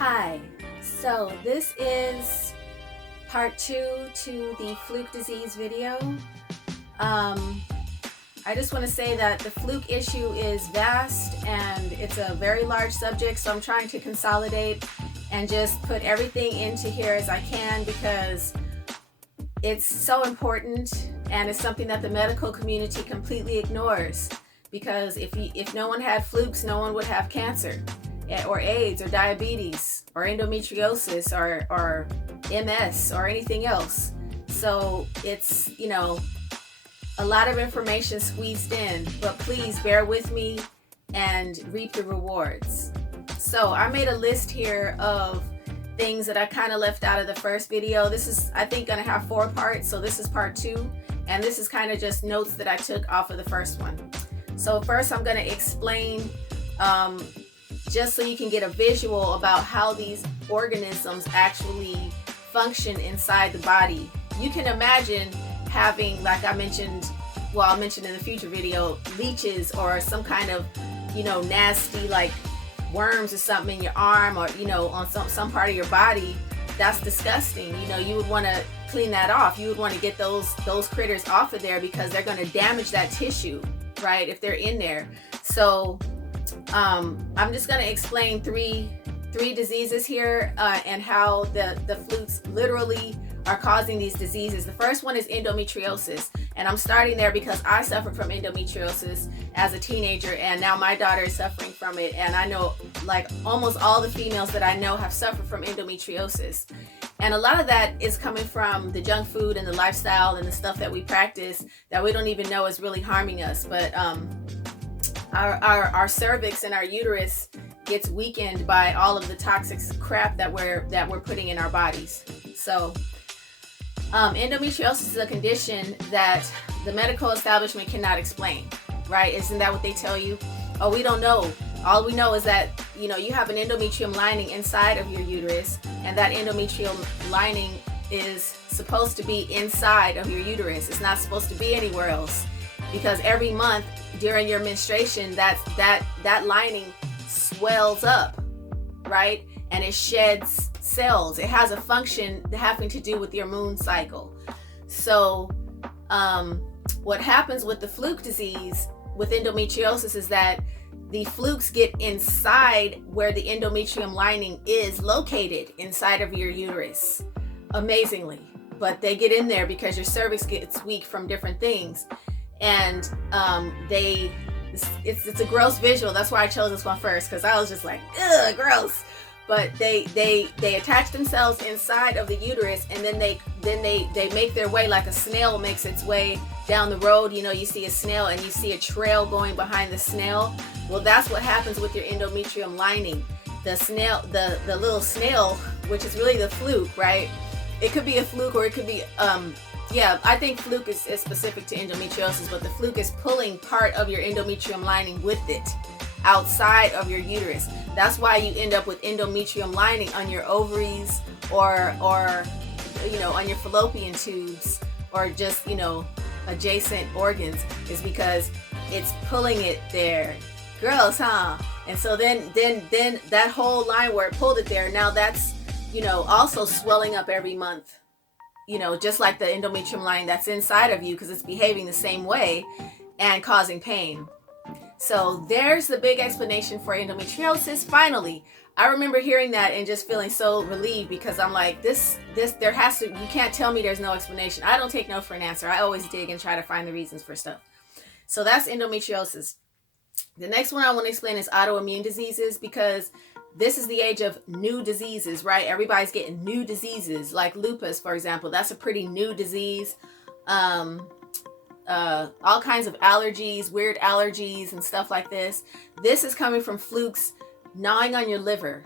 Hi, so this is part 2 to the Fluke disease video. I just want to say that the Fluke issue is vast and it's a very large subject, so I'm trying to consolidate and just put everything into here as I can because it's so important and it's something that the medical community completely ignores, because if no one had flukes, no one would have cancer or AIDS or diabetes or endometriosis or MS or anything else. So it's, a lot of information squeezed in, but please bear with me and reap the rewards. So I made a list here of things that I kind of left out of the first video. This is, I think, gonna have 4 parts, so this is part 2, and this is kind of just notes that I took off of the first one. So first I'm gonna explain, just so you can get a visual about how these organisms actually function inside the body. You can imagine having, like I mentioned, I'll mention in the future video, leeches or some kind of, nasty like worms or something in your arm or, on some part of your body. That's disgusting. You would want to clean that off. You would want to get those critters off of there because they're going to damage that tissue, right, if they're in there. So I'm just going to explain three diseases here and how the flukes literally are causing these diseases. The first one is endometriosis, and I'm starting there because I suffered from endometriosis as a teenager, and now my daughter is suffering from it, and I know like almost all the females that I know have suffered from endometriosis. And a lot of that is coming from the junk food and the lifestyle and the stuff that we practice that we don't even know is really harming us. But our cervix and our uterus gets weakened by all of the toxic crap that we're putting in our bodies. So endometriosis is a condition that the medical establishment cannot explain, right? Isn't that what they tell you? Oh, we don't know. All we know is that, you have an endometrium lining inside of your uterus, and that endometrium lining is supposed to be inside of your uterus. It's not supposed to be anywhere else, because every month during your menstruation, that lining swells up, right? And it sheds cells. It has a function having to do with your moon cycle. So what happens with the Fluke disease with endometriosis is that the flukes get inside where the endometrium lining is located inside of your uterus, amazingly. But they get in there because your cervix gets weak from different things. And it's a gross visual. That's why I chose this one first, because I was just like, ugh, gross. But they attach themselves inside of the uterus, and then they make their way like a snail makes its way down the road. You see a snail and you see a trail going behind the snail. Well, that's what happens with your endometrium lining. The snail, the little snail, which is really the fluke, right? It could be a fluke, or it could be I think fluke is specific to endometriosis, but the fluke is pulling part of your endometrium lining with it outside of your uterus. That's why you end up with endometrium lining on your ovaries or on your fallopian tubes, or just adjacent organs, is because it's pulling it there. Gross, huh? And so then that whole line where it pulled it there, now that's also swelling up every month, just like the endometrium line that's inside of you, because it's behaving the same way and causing pain. So there's the big explanation for endometriosis. Finally, I remember hearing that and just feeling so relieved, because I'm like, this there has to, you can't tell me there's no explanation. I don't take no for an answer. I always dig and try to find the reasons for stuff. So that's endometriosis. The next one I want to explain is autoimmune diseases, because this is the age of new diseases, right? Everybody's getting new diseases, like lupus, for example. That's a pretty new disease. All kinds of allergies, weird allergies and stuff like this. This is coming from flukes gnawing on your liver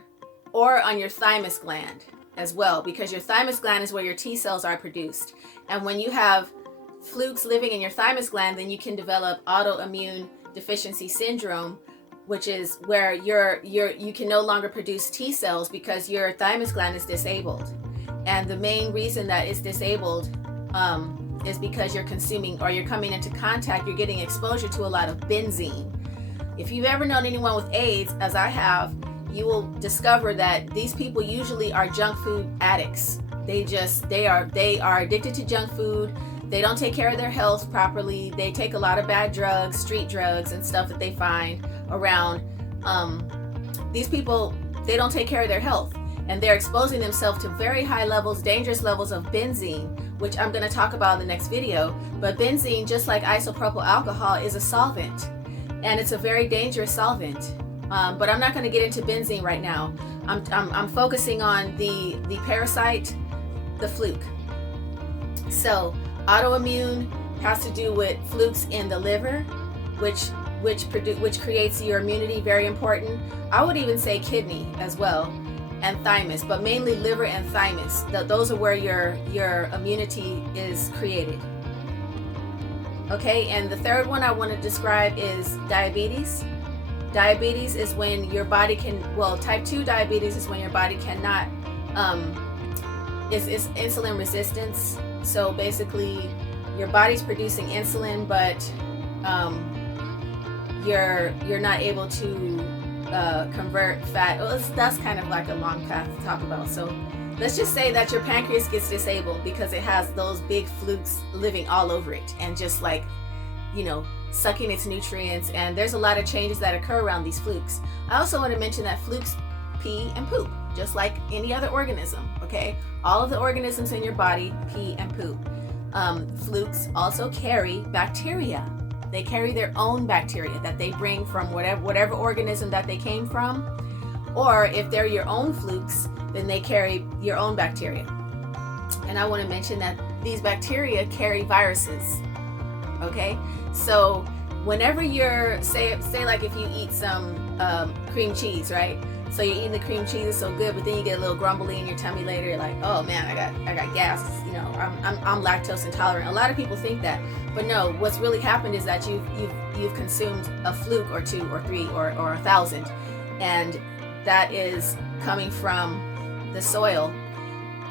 or on your thymus gland as well, because your thymus gland is where your T cells are produced. And when you have flukes living in your thymus gland, then you can develop autoimmune deficiency syndrome, which is where you can no longer produce T cells because your thymus gland is disabled. And the main reason that it's disabled is because you're consuming, or you're coming into contact, you're getting exposure to a lot of benzene. If you've ever known anyone with AIDS, as I have, you will discover that these people usually are junk food addicts. They are addicted to junk food. They don't take care of their health properly. They take a lot of bad drugs, street drugs and stuff that they find around. These people, they don't take care of their health, and they're exposing themselves to very high levels, dangerous levels of benzene, which I'm going to talk about in the next video. But benzene, just like isopropyl alcohol, is a solvent, and it's a very dangerous solvent. But I'm not going to get into benzene right now. I'm focusing on the parasite, the fluke. So autoimmune has to do with flukes in the liver, which creates your immunity, very important. I would even say kidney as well, and thymus, but mainly liver and thymus. Those are where your immunity is created. Okay, and the third one I want to describe is diabetes. Diabetes is when your body type 2 diabetes is when your body cannot, is insulin resistance. So basically your body's producing insulin, but you're not able to convert fat. Well, that's kind of like a long path to talk about. So let's just say that your pancreas gets disabled because it has those big flukes living all over it and just like, sucking its nutrients, and there's a lot of changes that occur around these flukes. I also want to mention that flukes pee and poop, just like any other organism, okay? All of the organisms in your body pee and poop. Flukes also carry bacteria. They carry their own bacteria that they bring from whatever organism that they came from, or if they're your own flukes, then they carry your own bacteria. And I want to mention that these bacteria carry viruses, okay? So whenever you're, say like if you eat some cream cheese, right? So you're eating the cream cheese, it's so good, but then you get a little grumbly in your tummy later. You're like, oh man, I got gas. I'm lactose intolerant. A lot of people think that, but no. What's really happened is that you've consumed a fluke or 2 or 3 or 1,000, and that is coming from the soil.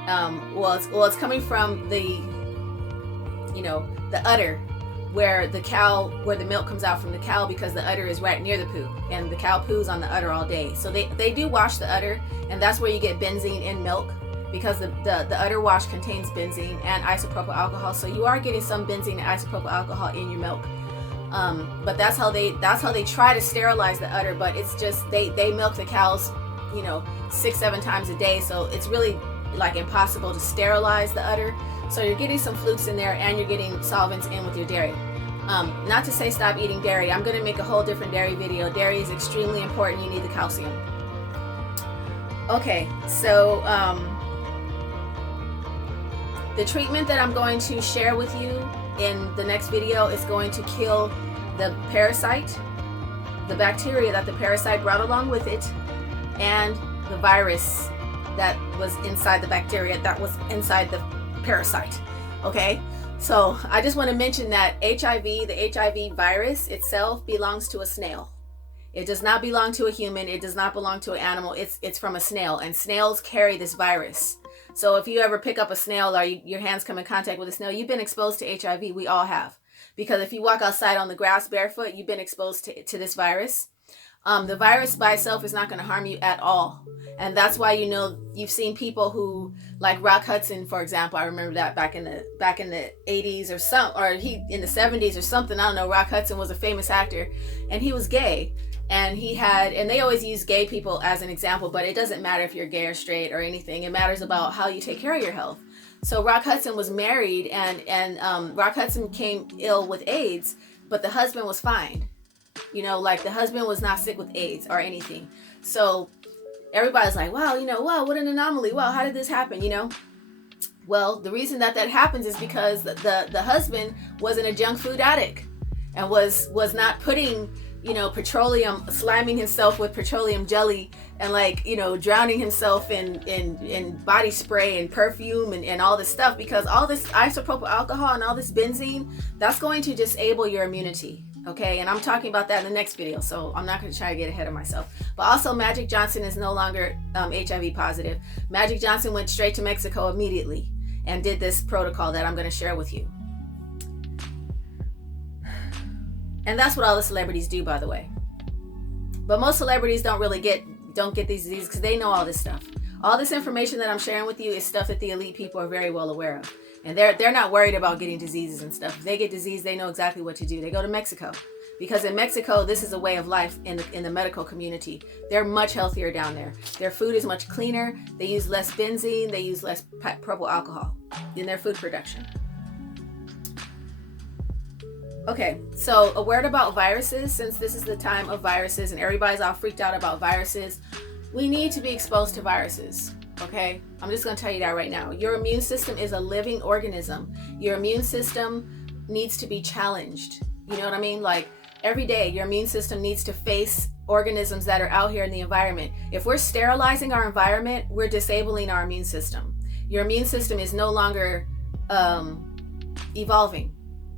It's coming from the udder, where the milk comes out from the cow, because the udder is right near the poo, and the cow poos on the udder all day. So they do wash the udder, and that's where you get benzene in milk, because the udder wash contains benzene and isopropyl alcohol. So you are getting some benzene and isopropyl alcohol in your milk. But that's how they try to sterilize the udder, but it's just they milk the cows 6-7 times a day, so it's really like impossible to sterilize the udder. So you're getting some flukes in there, and you're getting solvents in with your dairy. Not to say stop eating dairy. I'm going to make a whole different dairy video. Dairy is extremely important. You need the calcium. Okay, so the treatment that I'm going to share with you in the next video is going to kill the parasite, the bacteria that the parasite brought along with it, and the virus that was inside the bacteria that was inside the parasite. Okay, so I just want to mention that the HIV virus itself belongs to a snail. It does not belong to a human. It does not belong to an animal. It's from a snail, and snails carry this virus. So if you ever pick up a snail, or your hands come in contact with a snail, you've been exposed to HIV. We all have, because if you walk outside on the grass barefoot, you've been exposed to this virus. The virus by itself is not going to harm you at all. And that's why you've seen people who, like Rock Hudson, for example. I remember that back in the 80s in the 70s or something. I don't know. Rock Hudson was a famous actor, and he was gay, and they always use gay people as an example, but it doesn't matter if you're gay or straight or anything. It matters about how you take care of your health. So Rock Hudson was married, and Rock Hudson came ill with AIDS, but the husband was fine. Like the husband was not sick with AIDS or anything. So everybody's like, wow, wow, what an anomaly. Wow, how did this happen? Well, the reason that happens is because the husband wasn't a junk food addict, and was not putting, petroleum, slamming himself with petroleum jelly, and drowning himself in body spray and perfume and all this stuff, because all this isopropyl alcohol and all this benzene, that's going to disable your immunity. Okay, and I'm talking about that in the next video, so I'm not going to try to get ahead of myself. But also, Magic Johnson is no longer HIV positive. Magic Johnson went straight to Mexico immediately and did this protocol that I'm going to share with you. And that's what all the celebrities do, by the way. But most celebrities don't really get don't get these diseases, because they know all this stuff. All this information that I'm sharing with you is stuff that the elite people are very well aware of. And they're not worried about getting diseases and stuff. If they get disease, they know exactly what to do. They go to Mexico. Because in Mexico, this is a way of life in the medical community. They're much healthier down there. Their food is much cleaner. They use less benzene. They use less propyl alcohol in their food production. Okay, so a word about viruses, since this is the time of viruses and everybody's all freaked out about viruses. We need to be exposed to viruses, okay? I'm just going to tell you that right now. Your immune system is a living organism. Your immune system needs to be challenged. You know what I mean? Like, every day, your immune system needs to face organisms that are out here in the environment. If we're sterilizing our environment, we're disabling our immune system. Your immune system is no longer evolving,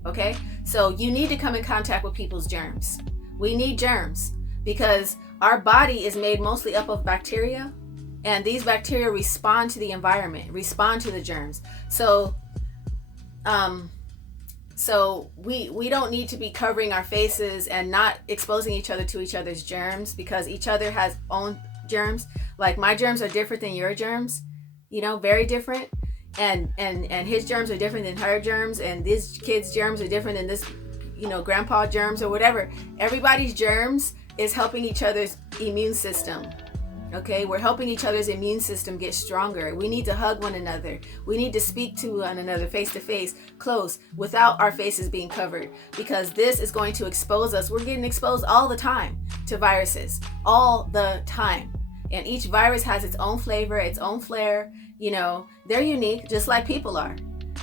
okay? So you need to come in contact with people's germs. We need germs because our body is made mostly up of bacteria, and these bacteria respond to the environment, respond to the germs. So we don't need to be covering our faces and not exposing each other to each other's germs, because each other has own germs. Like, my germs are different than your germs, you know, very different. And his germs are different than her germs, and this kid's germs are different than this, you know, grandpa germs or whatever. Everybody's germs is helping each other's immune system. Okay, we're helping each other's immune system get stronger. We need to hug one another. We need to speak to one another face to face, close, without our faces being covered, because this is going to expose us. We're getting exposed all the time to viruses, all the time. And each virus has its own flavor, its own flair. You know, they're unique, just like people are.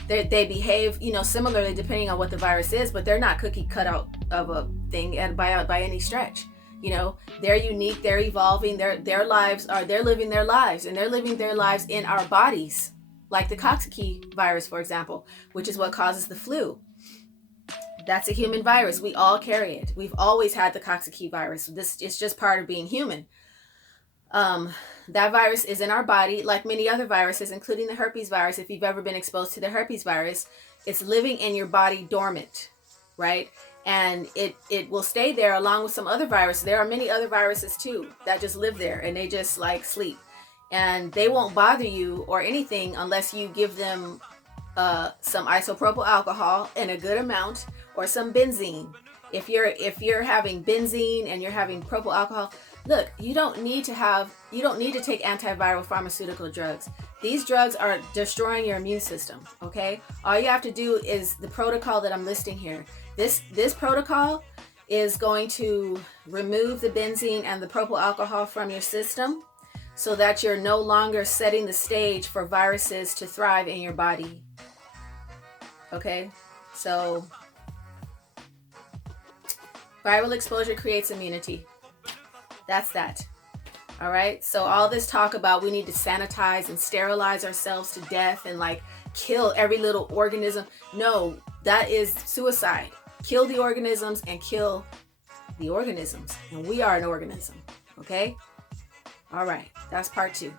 They behave, you know, similarly depending on what the virus is, but they're not cookie cut out of a thing and by any stretch. You know, they're unique, they're evolving, they're living their lives, and they're living their lives in our bodies, like the Coxsackie virus, for example, which is what causes the flu. That's a human virus. We all carry it. We've always had the Coxsackie virus. This is just part of being human. That virus is in our body, like many other viruses, including the herpes virus. If you've ever been exposed to the herpes virus, it's living in your body dormant, right? And it will stay there along with some other viruses. There are many other viruses too that just live there, and they just like sleep, and they won't bother you or anything unless you give them some isopropyl alcohol in a good amount, or some benzene. If you're having benzene and you're having propyl alcohol, look, you don't need to take antiviral pharmaceutical drugs. These drugs are destroying your immune system, okay? All you have to do is the protocol that I'm listing here. This protocol is going to remove the benzene and the propyl alcohol from your system so that you're no longer setting the stage for viruses to thrive in your body. Okay? So, viral exposure creates immunity. That's that. All right? So all this talk about we need to sanitize and sterilize ourselves to death and like kill every little organism. No, that is suicide. Kill the organisms and kill the organisms. And we are an organism. Okay? All right. That's part 2.